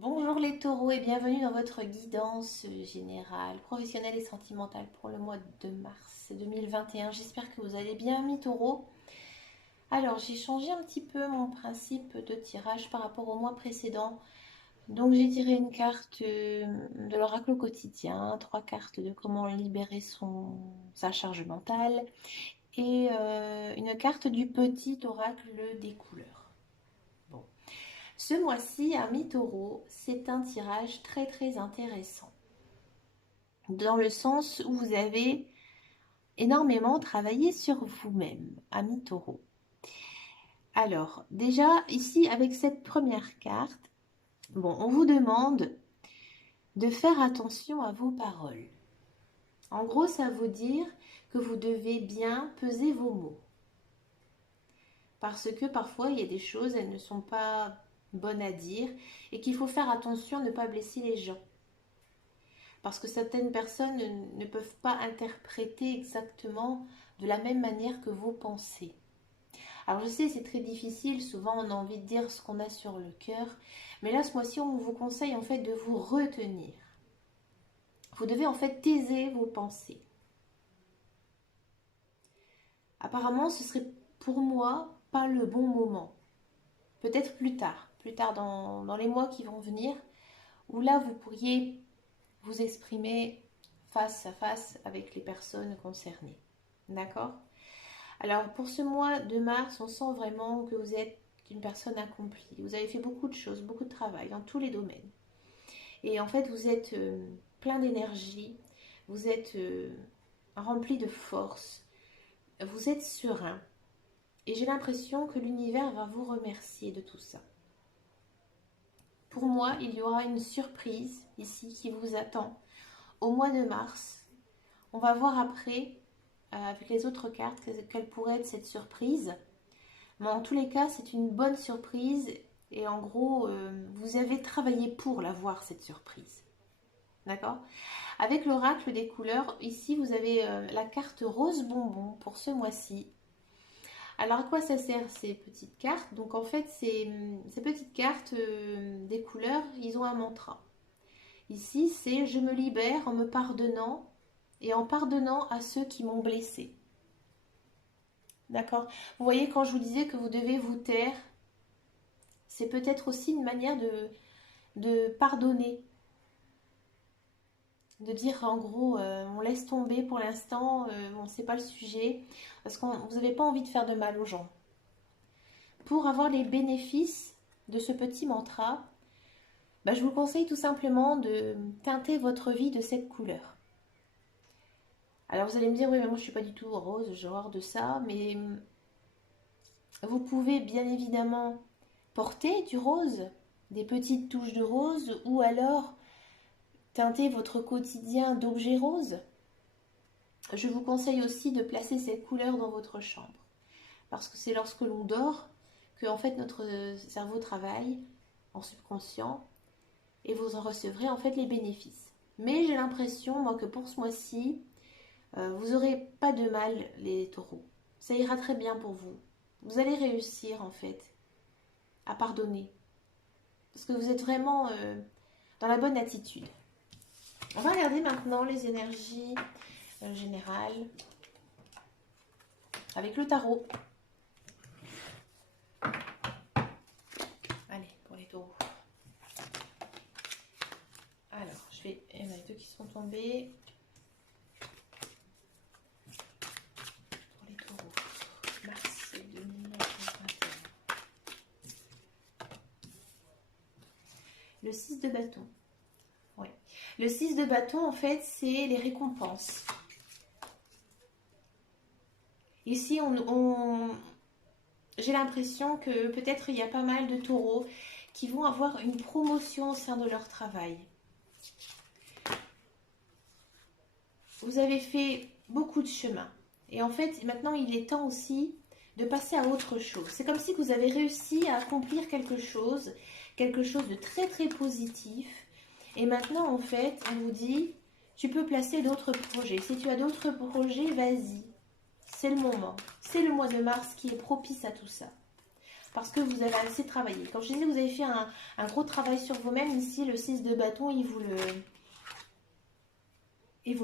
Bonjour les taureaux et bienvenue dans votre guidance générale, professionnelle et sentimentale pour le mois de mars 2021. J'espère que vous allez bien, mes taureaux. Alors, j'ai changé un petit peu mon principe de tirage par rapport au mois précédent. Donc, j'ai tiré une carte de l'oracle au quotidien, trois cartes de comment libérer sa charge mentale et une carte du petit oracle des couleurs. Bon. Ce mois-ci, ami taureau, c'est un tirage très très intéressant. Dans le sens où vous avez énormément travaillé sur vous-même, ami taureau. Alors, déjà, ici, avec cette première carte, bon, on vous demande de faire attention à vos paroles. En gros, ça veut dire que vous devez bien peser vos mots. Parce que parfois, il y a des choses, elles ne sont pas bonnes à dire et qu'il faut faire attention à ne pas blesser les gens. Parce que certaines personnes ne peuvent pas interpréter exactement de la même manière que vos pensées. Alors je sais, c'est très difficile, souvent on a envie de dire ce qu'on a sur le cœur, mais là ce mois-ci on vous conseille en fait de vous retenir. Vous devez en fait taiser vos pensées. Apparemment ce serait pour moi pas le bon moment. Peut-être plus tard dans les mois qui vont venir, où là vous pourriez vous exprimer face à face avec les personnes concernées. D'accord? Alors pour ce mois de mars, on sent vraiment que vous êtes une personne accomplie. Vous avez fait beaucoup de choses, beaucoup de travail dans tous les domaines. Et en fait, vous êtes plein d'énergie, vous êtes rempli de force, vous êtes serein. Et j'ai l'impression que l'univers va vous remercier de tout ça. Pour moi, il y aura une surprise ici qui vous attend au mois de mars. On va voir après, avec les autres cartes, quelle pourrait être cette surprise. Mais en tous les cas, c'est une bonne surprise. Et en gros, vous avez travaillé pour l'avoir, cette surprise. D'accord? Avec l'oracle des couleurs, ici, vous avez la carte rose bonbon pour ce mois-ci. Alors, à quoi ça sert ces petites cartes? Donc, en fait, ces petites cartes des couleurs, ils ont un mantra. Ici, c'est je me libère en me pardonnant et en pardonnant à ceux qui m'ont blessé. D'accord? Vous voyez, quand je vous disais que vous devez vous taire, c'est peut-être aussi une manière de pardonner. De dire en gros, on laisse tomber pour l'instant, bon, c'est pas le sujet, parce que vous n'avez pas envie de faire de mal aux gens. Pour avoir les bénéfices de ce petit mantra, bah, je vous conseille tout simplement de teinter votre vie de cette couleur. Alors vous allez me dire, oui, mais moi je suis pas du tout rose, j'ai horreur de ça, mais vous pouvez bien évidemment porter du rose, des petites touches de rose, ou alors teinter votre quotidien d'objets roses. Je vous conseille aussi de placer cette couleur dans votre chambre, parce que c'est lorsque l'on dort que en fait notre cerveau travaille en subconscient et vous en recevrez en fait les bénéfices. Mais j'ai l'impression moi que pour ce mois-ci, vous n'aurez pas de mal les taureaux. Ça ira très bien pour vous. Vous allez réussir en fait à pardonner, parce que vous êtes vraiment dans la bonne attitude. On va regarder maintenant les énergies générales avec le tarot. Allez, pour les taureaux. Alors, il y en a deux qui sont tombés. Pour les taureaux, mars 2021. Le 6 de bâton. Ouais. Le 6 de bâton, en fait, c'est les récompenses. Ici, j'ai l'impression que peut-être il y a pas mal de taureaux qui vont avoir une promotion au sein de leur travail. Vous avez fait beaucoup de chemin. Et en fait, maintenant, il est temps aussi de passer à autre chose. C'est comme si vous avez réussi à accomplir quelque chose de très très positif. Et maintenant, en fait, on vous dit, tu peux placer d'autres projets. Si tu as d'autres projets, vas-y. C'est le moment. C'est le mois de mars qui est propice à tout ça. parce que vous avez assez travaillé. Comme je disais, vous avez fait un gros travail sur vous-même. Ici, le 6 de bâton, il vous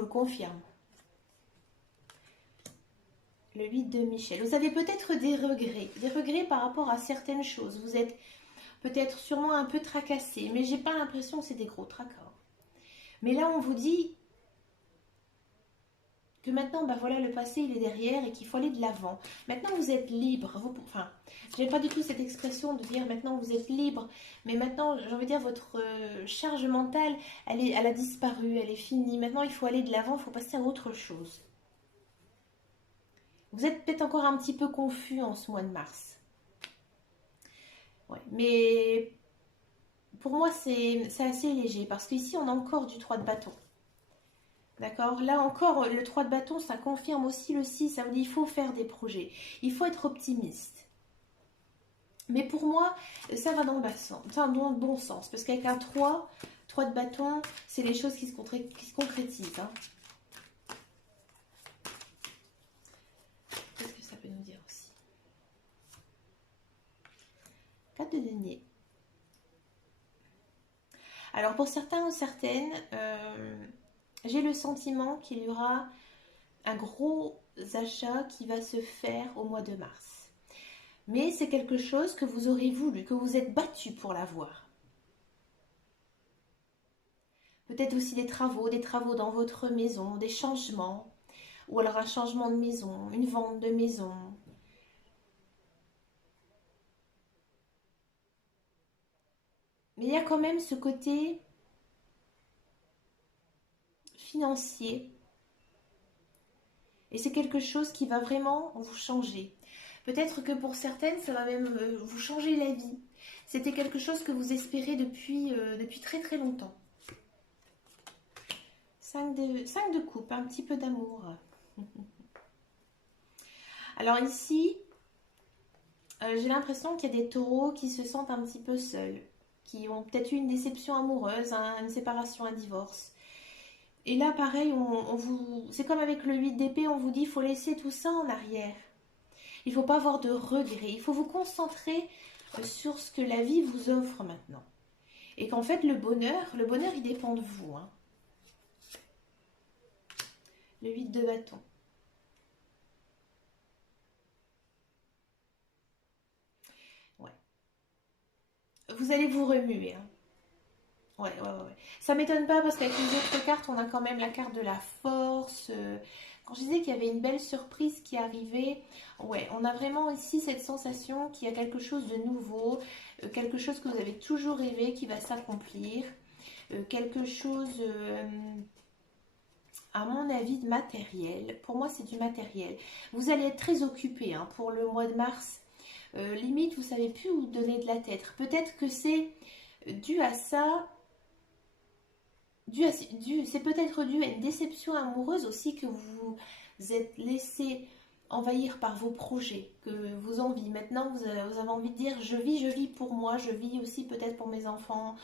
le confirme. Le 8 de Michel. Vous avez peut-être des regrets par rapport à certaines choses. Vous êtes peut-être sûrement un peu tracassé, mais j'ai pas l'impression que c'est des gros tracas. Mais là, on vous dit que maintenant, bah voilà, le passé, il est derrière et qu'il faut aller de l'avant. Maintenant, vous êtes libre. Enfin, j'aime pas du tout cette expression de dire maintenant vous êtes libre, mais maintenant, j'ai envie de dire, votre charge mentale, elle a disparu, elle est finie. Maintenant, il faut aller de l'avant, il faut passer à autre chose. Vous êtes peut-être encore un petit peu confus en ce mois de mars. Ouais, mais pour moi, c'est assez léger parce qu'ici, on a encore du 3 de bâton. D'accord? Là encore, le 3 de bâton, ça confirme aussi le 6. Ça veut dire qu'il faut faire des projets. Il faut être optimiste. Mais pour moi, ça va dans le bon sens. Parce qu'avec un 3 de bâton, c'est les choses qui se concrétisent. Hein. Qu'est-ce que ça peut nous dire aussi? 4 de denier. Alors pour certains ou certaines, j'ai le sentiment qu'il y aura un gros achat qui va se faire au mois de mars. Mais c'est quelque chose que vous aurez voulu, que vous êtes battu pour l'avoir. Peut-être aussi des travaux dans votre maison, des changements, ou alors un changement de maison, une vente de maison. Mais il y a quand même ce côté financier. Et c'est quelque chose qui va vraiment vous changer. Peut-être que pour certaines, ça va même vous changer la vie. C'était quelque chose que vous espérez depuis très très longtemps. 5 de coupe, un petit peu d'amour. Alors ici, j'ai l'impression qu'il y a des taureaux qui se sentent un petit peu seuls, qui ont peut-être eu une déception amoureuse, une séparation, un divorce. Et là, pareil, c'est comme avec le 8 d'épée, on vous dit, il faut laisser tout ça en arrière. Il ne faut pas avoir de regrets. Il faut vous concentrer sur ce que la vie vous offre maintenant. Et qu'en fait, le bonheur, il dépend de vous. Hein. Le 8 de bâton. Ouais. Vous allez vous remuer. Hein. Ouais. Ça m'étonne pas parce qu'avec les autres cartes, on a quand même la carte de la force. Quand je disais qu'il y avait une belle surprise qui arrivait, ouais, on a vraiment ici cette sensation qu'il y a quelque chose de nouveau, quelque chose que vous avez toujours rêvé qui va s'accomplir, quelque chose, à mon avis, de matériel. Pour moi, c'est du matériel. Vous allez être très occupé hein, pour le mois de mars. Limite, vous savez plus où donner de la tête. Peut-être que c'est dû à ça. C'est peut-être dû à une déception amoureuse aussi que vous êtes laissé envahir par vos projets, que vos envies. Maintenant, vous avez envie de dire je vis pour moi, je vis aussi peut-être pour mes enfants,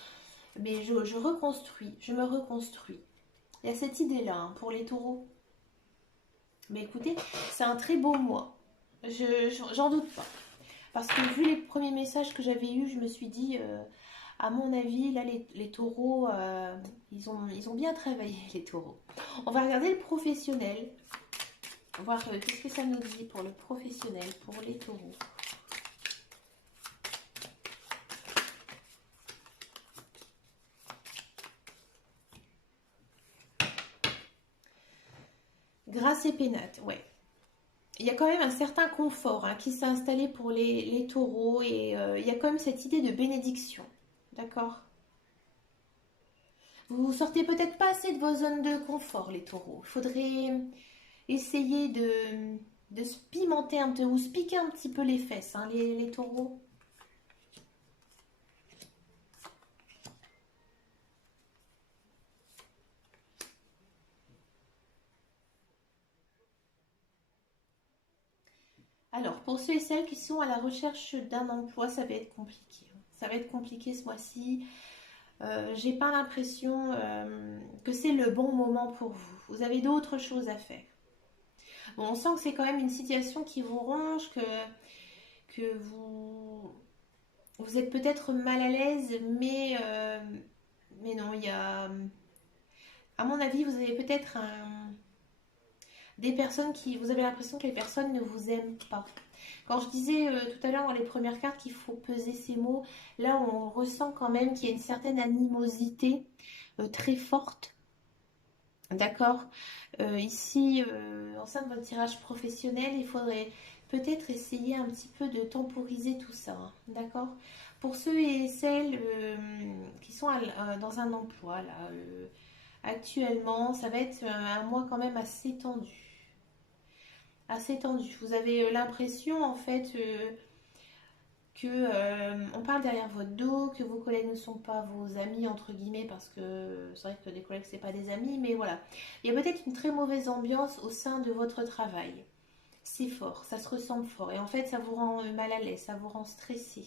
mais je reconstruis, je me reconstruis. Il y a cette idée-là hein, pour les taureaux. Mais écoutez, c'est un très beau mois. J'en doute pas. Parce que vu les premiers messages que j'avais eus, je me suis dit, à mon avis, là, les taureaux, ils ont bien travaillé, les taureaux. On va regarder le professionnel. On va voir qu'est-ce que ça nous dit pour le professionnel, pour les taureaux. Grâce et pénate, ouais. Il y a quand même un certain confort hein, qui s'est installé pour les taureaux et il y a quand même cette idée de bénédiction. D'accord? Vous sortez peut-être pas assez de vos zones de confort, les taureaux. Il faudrait essayer de se pimenter un peu ou se piquer un petit peu les fesses, hein, les taureaux. Alors, pour ceux et celles qui sont à la recherche d'un emploi, ça va être compliqué. Ça va être compliqué ce mois-ci. J'ai pas l'impression que c'est le bon moment pour vous. Vous avez d'autres choses à faire. Bon, on sent que c'est quand même une situation qui vous ronge, que vous êtes peut-être mal à l'aise, mais non, il y a, à mon avis, vous avez peut-être des personnes vous avez l'impression que les personnes ne vous aiment pas. Quand je disais tout à l'heure dans les premières cartes qu'il faut peser ces mots, là on ressent quand même qu'il y a une certaine animosité très forte. D'accord. Ici, en sein de votre tirage professionnel, il faudrait peut-être essayer un petit peu de temporiser tout ça. Hein, d'accord. Pour ceux et celles qui sont dans un emploi, là, actuellement, ça va être un mois quand même assez tendu. Assez tendu. Vous avez l'impression, en fait, que on parle derrière votre dos, que vos collègues ne sont pas vos amis entre guillemets, parce que c'est vrai que des collègues c'est pas des amis, mais voilà. Il y a peut-être une très mauvaise ambiance au sein de votre travail. C'est fort, ça se ressemble fort, et en fait ça vous rend mal à l'aise, ça vous rend stressé.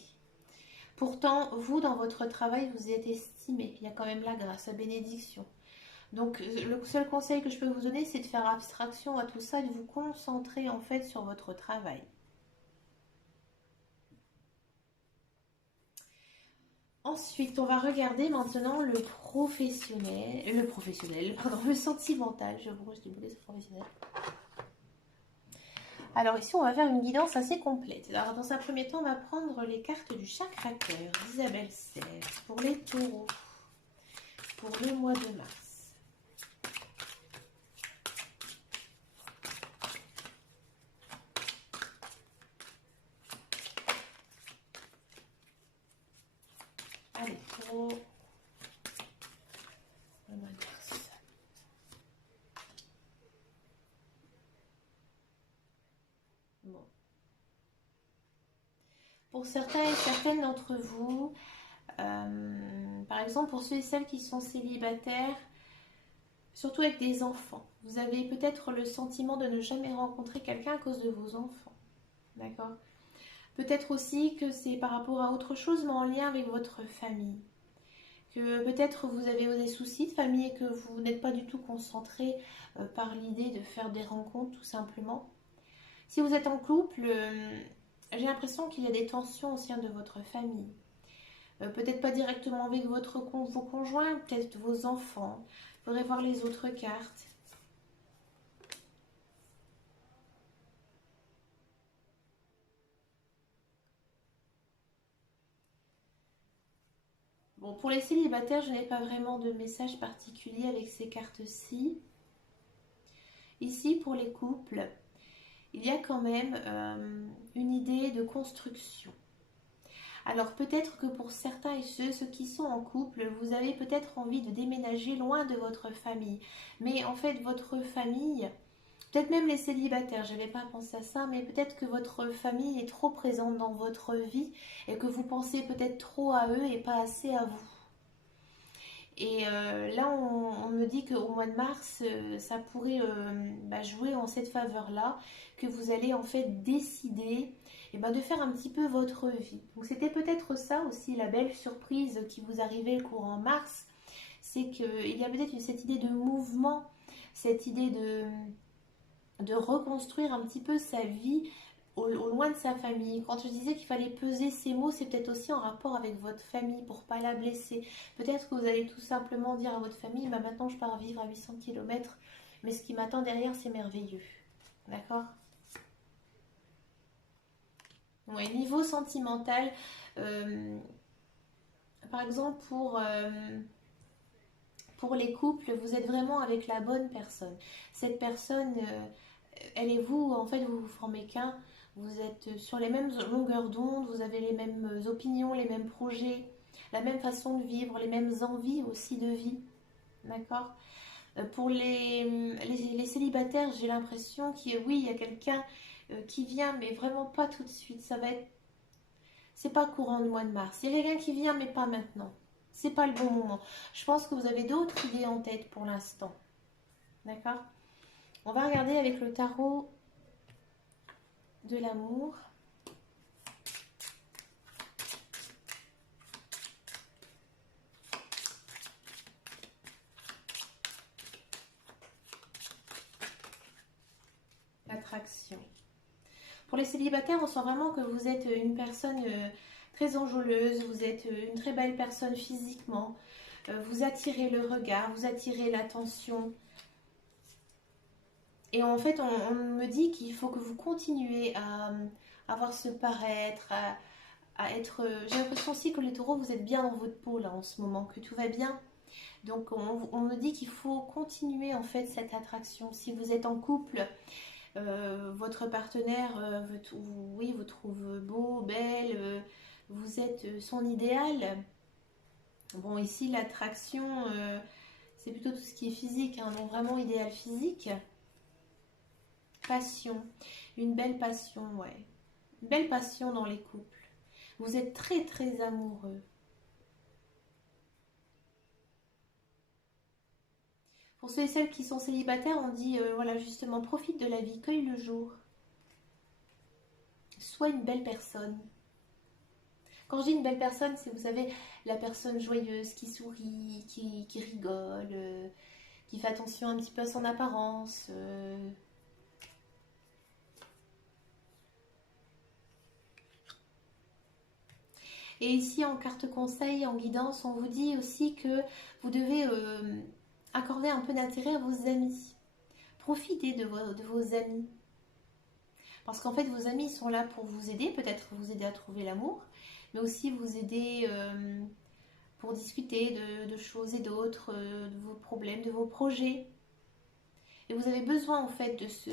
Pourtant, vous dans votre travail, vous êtes estimé. Il y a quand même la grâce, la bénédiction. Donc le seul conseil que je peux vous donner, c'est de faire abstraction à tout ça et de vous concentrer en fait sur votre travail. Ensuite, on va regarder maintenant pardon, le sentimental. Je vous dis le professionnel. Alors ici, on va faire une guidance assez complète. Alors dans un premier temps, on va prendre les cartes du chakra cœur d'Isabelle Serre pour les taureaux pour le mois de mars. Allez, taureau, le mois de mars. Bon. Pour certains et certaines d'entre vous, par exemple pour ceux et celles qui sont célibataires, surtout avec des enfants, vous avez peut-être le sentiment de ne jamais rencontrer quelqu'un à cause de vos enfants. D'accord. Peut-être aussi que c'est par rapport à autre chose, mais en lien avec votre famille. Que peut-être vous avez des soucis de famille et que vous n'êtes pas du tout concentré par l'idée de faire des rencontres tout simplement. Si vous êtes en couple, j'ai l'impression qu'il y a des tensions au sein de votre famille. Peut-être pas directement avec vos conjoints, peut-être vos enfants. Il faudrait voir les autres cartes. Bon, pour les célibataires, je n'ai pas vraiment de message particulier avec ces cartes-ci. Ici, pour les couples, il y a quand même une idée de construction. Alors peut-être que pour certains et ceux qui sont en couple, vous avez peut-être envie de déménager loin de votre famille. Mais en fait, votre famille, peut-être même les célibataires, je n'avais pas pensé à ça, mais peut-être que votre famille est trop présente dans votre vie et que vous pensez peut-être trop à eux et pas assez à vous. Et là, on me dit qu'au mois de mars, ça pourrait jouer en cette faveur-là, que vous allez en fait décider de faire un petit peu votre vie. Donc c'était peut-être ça aussi la belle surprise qui vous arrivait courant mars, c'est qu'il y a peut-être cette idée de mouvement, cette idée de reconstruire un petit peu sa vie au loin de sa famille. Quand je disais qu'il fallait peser ses mots, c'est peut-être aussi en rapport avec votre famille pour pas la blesser. Peut-être que vous allez tout simplement dire à votre famille, maintenant je pars vivre à 800 km, mais ce qui m'attend derrière c'est merveilleux. D'accord? Ouais, niveau sentimental, par exemple pour les couples, vous êtes vraiment avec la bonne personne. Cette personne, elle et vous, en fait, vous vous formez qu'un. Vous êtes sur les mêmes longueurs d'onde, vous avez les mêmes opinions, les mêmes projets, la même façon de vivre, les mêmes envies aussi de vie. D'accord. Pour les célibataires, j'ai l'impression oui, il y a quelqu'un qui vient, mais vraiment pas tout de suite. Ça va être. C'est pas courant du mois de mars. Il y a quelqu'un qui vient, mais pas maintenant. C'est pas le bon moment. Je pense que vous avez d'autres idées en tête pour l'instant. D'accord. On va regarder avec le tarot de l'amour. L'attraction. Pour les célibataires, on sent vraiment que vous êtes une personne très enjôleuse, vous êtes une très belle personne physiquement, vous attirez le regard, vous attirez l'attention. Et en fait, on me dit qu'il faut que vous continuez à avoir ce paraître, à être... J'ai l'impression aussi que les taureaux, vous êtes bien dans votre peau là en ce moment, que tout va bien. Donc on me dit qu'il faut continuer en fait cette attraction. Si vous êtes en couple, votre partenaire oui, vous trouve beau, belle, vous êtes son idéal. Bon, ici l'attraction, c'est plutôt tout ce qui est physique, hein, donc vraiment idéal physique. Passion, une belle passion, ouais. Une belle passion dans les couples. Vous êtes très très amoureux. Pour ceux et celles qui sont célibataires, on dit, voilà, justement, profite de la vie, cueille le jour. Sois une belle personne. Quand je dis une belle personne, c'est, vous savez, la personne joyeuse, qui sourit, qui rigole, qui fait attention un petit peu à son apparence. Et ici, en carte conseil, en guidance, on vous dit aussi que vous devez accorder un peu d'intérêt à vos amis. Profitez de vos amis. Parce qu'en fait, vos amis sont là pour vous aider, peut-être vous aider à trouver l'amour, mais aussi vous aider pour discuter de choses et d'autres, de vos problèmes, de vos projets. Et vous avez besoin en fait de ce...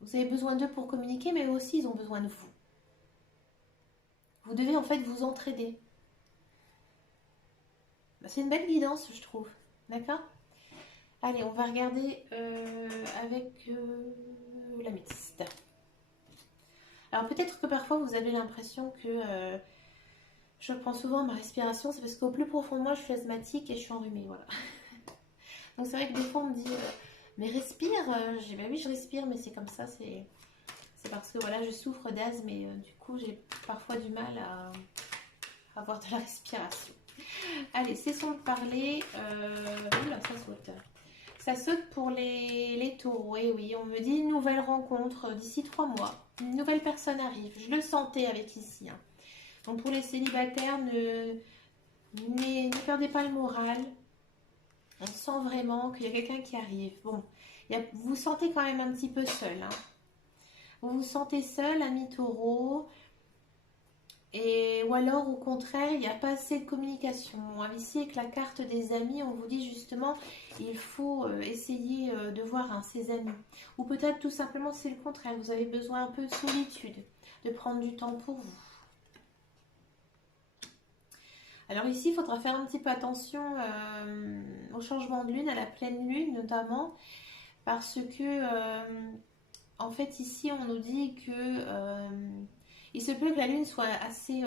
Vous avez besoin d'eux pour communiquer, mais aussi ils ont besoin de vous. Vous devez en fait vous entraider. C'est une belle guidance, je trouve. D'accord? Allez, on va regarder avec l'améthyste. Alors peut-être que parfois vous avez l'impression que je prends souvent ma respiration, c'est parce qu'au plus profond de moi, je suis asthmatique et je suis enrhumée, voilà. Donc c'est vrai que des fois on me dit, mais respire, je dis, bah oui je respire, mais c'est comme ça, c'est parce que voilà, je souffre d'asthme et du coup j'ai parfois du mal à avoir de la respiration. Allez, cessons de parler. Oula, ça saute. Ça saute pour les taureaux. Et oui, on me dit une nouvelle rencontre d'ici 3 mois. Une nouvelle personne arrive. Je le sentais avec ici. Hein. Donc pour les célibataires, ne perdez pas le moral. On sent vraiment qu'il y a quelqu'un qui arrive. Bon, vous vous sentez quand même un petit peu seul. Hein. Vous vous sentez seul, ami taureau. Ou alors au contraire, il n'y a pas assez de communication. Ici avec la carte des amis, on vous dit justement, il faut essayer de voir ses amis. Ou peut-être tout simplement c'est le contraire, vous avez besoin un peu de solitude, de prendre du temps pour vous. Alors ici, il faudra faire un petit peu attention au changement de lune, à la pleine lune notamment, parce que en fait ici on nous dit que... il se peut que la lune soit assez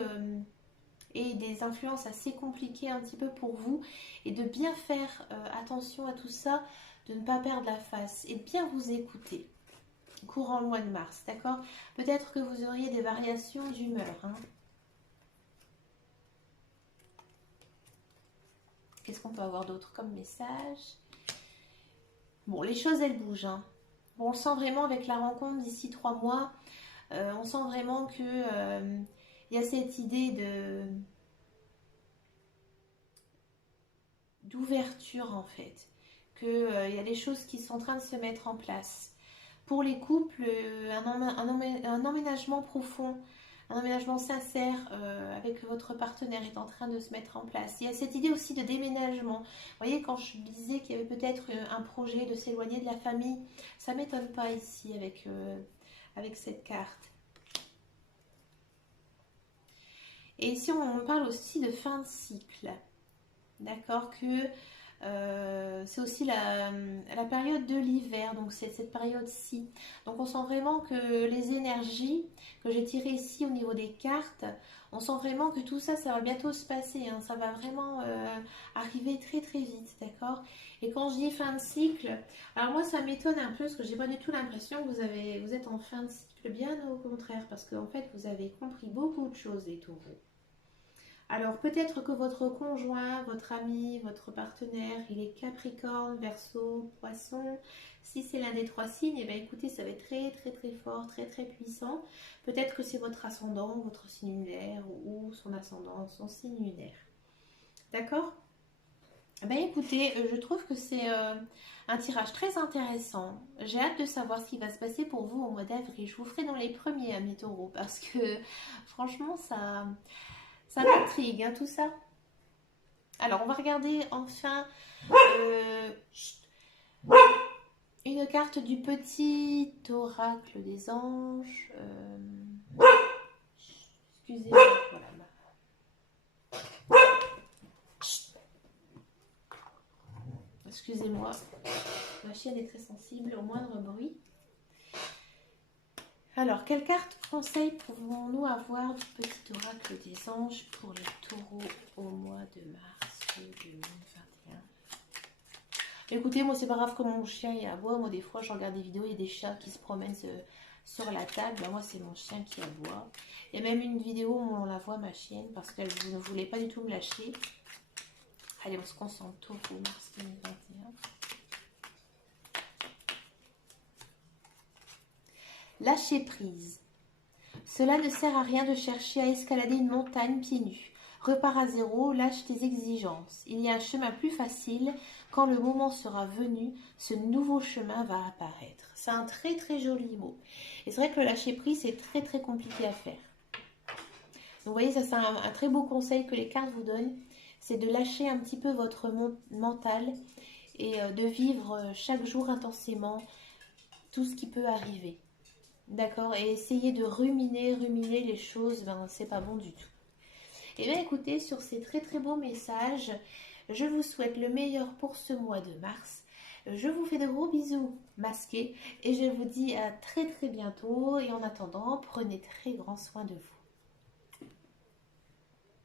et des influences assez compliquées un petit peu pour vous et de bien faire attention à tout ça, de ne pas perdre la face et de bien vous écouter courant le mois de mars, d'accord? Peut-être que vous auriez des variations d'humeur. Hein. Qu'est-ce qu'on peut avoir d'autre comme message? Bon, les choses elles bougent. Hein. Bon, on le sent vraiment avec la rencontre d'ici 3 mois. On sent vraiment que il y a cette idée d'ouverture en fait, qu'il y a des choses qui sont en train de se mettre en place. Pour les couples, un emménagement profond, un emménagement sincère avec votre partenaire est en train de se mettre en place. Il y a cette idée aussi de déménagement. Vous voyez, quand je disais qu'il y avait peut-être un projet de s'éloigner de la famille, ça ne m'étonne pas ici avec cette carte. Et ici, on parle aussi de fin de cycle. D'accord, que c'est aussi la période de l'hiver, donc c'est cette période-ci. Donc on sent vraiment que les énergies que j'ai tirées ici au niveau des cartes, on sent vraiment que tout ça, ça va bientôt se passer. Hein, ça va vraiment arriver très très vite, d'accord? Et quand je dis fin de cycle, alors moi ça m'étonne un peu parce que j'ai pas du tout l'impression que vous êtes en fin de cycle, bien au contraire, parce qu'en fait vous avez compris beaucoup de choses, les taureaux. Alors peut-être que votre conjoint, votre ami, votre partenaire, il est Capricorne, Verseau, Poisson. Si c'est l'un des trois signes, eh bien écoutez, ça va être très très très fort, très très puissant. Peut-être que c'est votre ascendant, votre signe lunaire ou son ascendant, son signe lunaire. D'accord? Ben écoutez, je trouve que c'est un tirage très intéressant. J'ai hâte de savoir ce qui va se passer pour vous au mois d'avril. Je vous ferai dans les premiers, amis taureaux, parce que franchement, ça m'intrigue, hein, tout ça. Alors, on va regarder enfin une carte du petit oracle des anges. Excusez-moi, voilà. Excusez-moi, ma chienne est très sensible au moindre bruit. Alors, quelle carte conseil pouvons-nous avoir du petit oracle des anges pour les taureaux au mois de mars 2021? Écoutez, moi c'est pas grave que mon chien y aboie. Moi des fois je regarde des vidéos, il y a des chats qui se promènent sur la table. Ben, moi c'est mon chien qui aboie. Il y a même une vidéo où on la voit, ma chienne, parce qu'elle ne voulait pas du tout me lâcher. Allez, on se concentre. Taureau, mars 2021. Lâcher prise. Cela ne sert à rien de chercher à escalader une montagne pieds nus. Repars à zéro, lâche tes exigences. Il y a un chemin plus facile. Quand le moment sera venu, ce nouveau chemin va apparaître. C'est un très très joli mot. Et c'est vrai que le lâcher prise, c'est très très compliqué à faire. Donc vous voyez, ça c'est un très beau conseil que les cartes vous donnent. C'est de lâcher un petit peu votre mental et de vivre chaque jour intensément tout ce qui peut arriver. D'accord? Et essayer de ruminer les choses, ben c'est pas bon du tout. Et bien écoutez, sur ces très très beaux messages, je vous souhaite le meilleur pour ce mois de mars. Je vous fais de gros bisous masqués et je vous dis à très très bientôt. Et en attendant, prenez très grand soin de vous.